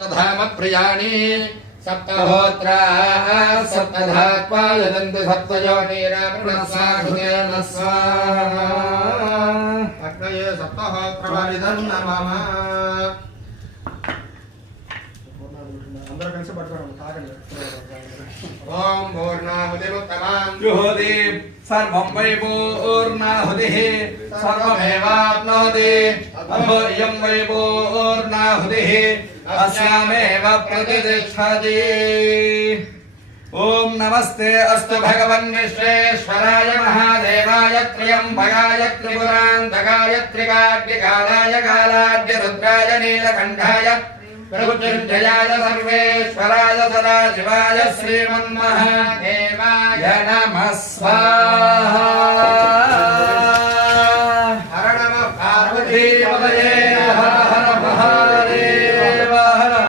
धाम प्रियाणि सप्तहोत्रा सप्तधात्वा यदन्ति सप्तयोनिरामृणस्वाहुतेन स्वाहा अग्नये सप्तहोत्रवारिदं नमः ओम पूर्णाहुतिमुत्तमां जुहोति सर्वं वै पूर्णाहुतिः सर्वमेवाप्नोति अहो इयं वै पूर्णाहुतिः अस्यामेव प्रतिष्ठति। ओम नमस्ते अस्तु भगवन् विश्वेश्वराय महादेवाय त्र्यम्बकाय त्रिपुरान्तकाय त्रिकाग्निकालाय कालाग्निरुद्राय नीलकण्ठाय प्रभुचिञ्जयाय सर्वेश्वराय सदाशिवाय श्रीमन्महादेवाय नमः स्वाहा।